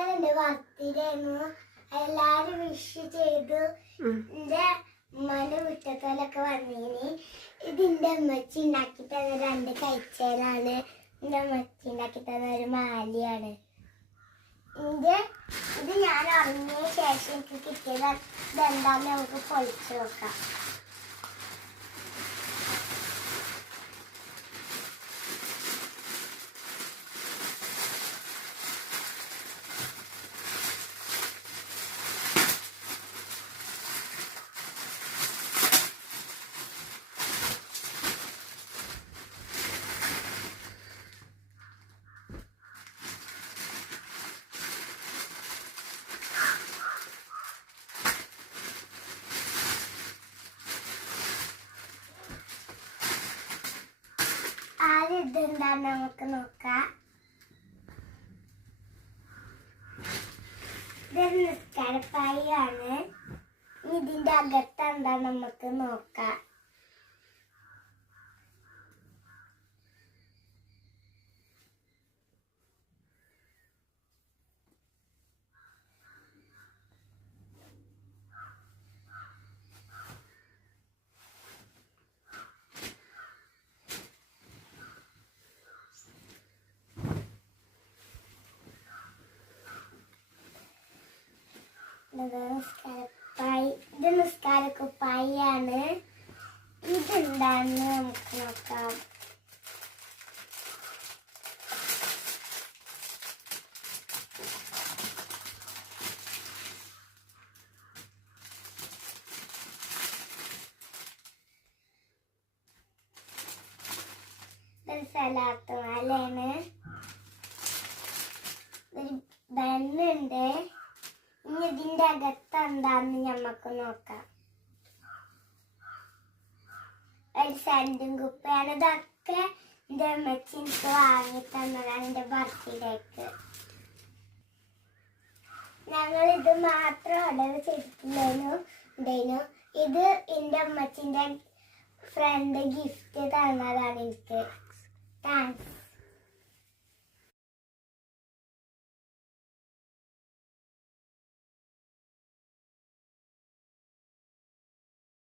ഇന്നലെ എന്റെ ബർത്ത്ഡേ ആയിരുന്നു. എല്ലാരും വിഷ് ചെയ്തു. എന്റെ ഉമ്മാന്റെ മുറ്റത്തോലൊക്കെ വന്നീന്. ഇതിന്റെ അമ്മച്ചി ഉണ്ടാക്കി തന്ന 2 കൈച്ചേലാണ്. എന്റെ അമ്മച്ചി ഉണ്ടാക്കി തന്ന ഒരു മാലയാണ്. ഇത് ഞാൻ ഉറങ്ങിയ ശേഷം എനിക്ക് കിട്ടിയത്. ഇതെന്താന്ന് നമുക്ക് പൊളിച്ചു നോക്കാം. ഇതെന്താന്ന് നമുക്ക് നോക്കാം. ഇതൊരു നിസ്കാരപ്പായാണ്. ഇതിന്റെ അകത്ത് എന്താ നമുക്ക് നോക്കാം. ഇത് നിസ്കാരക്കുപ്പായാണ്. ഇതെന്താന്ന് നമുക്ക് നോക്കാം. ഇതൊരു സലാത്ത് മാലയാണ്. ഒരു ബണ്ണുണ്ട്. ഇനി ഇതിന്റെ അകത്ത് എന്താന്ന് ഞമ്മക്ക് നോക്കാം. ഒരു സെന്റും കുപ്പയാണ്. ഇതൊക്കെ എന്റെ അമ്മച്ചി എനിക്ക് വാങ്ങി തന്നതാണ് എന്റെ ബർത്ത്ഡേക്ക്. ഞങ്ങൾ ഇത് മാത്രം ഓർഡർ ചെയ്തിട്ടുണ്ടായിരുന്നു. ഇത് എന്റെ അമ്മച്ചിന്റെ ഫ്രണ്ട് ഗിഫ്റ്റ് തന്നതാണ് എനിക്ക്. താങ്ക്സ്.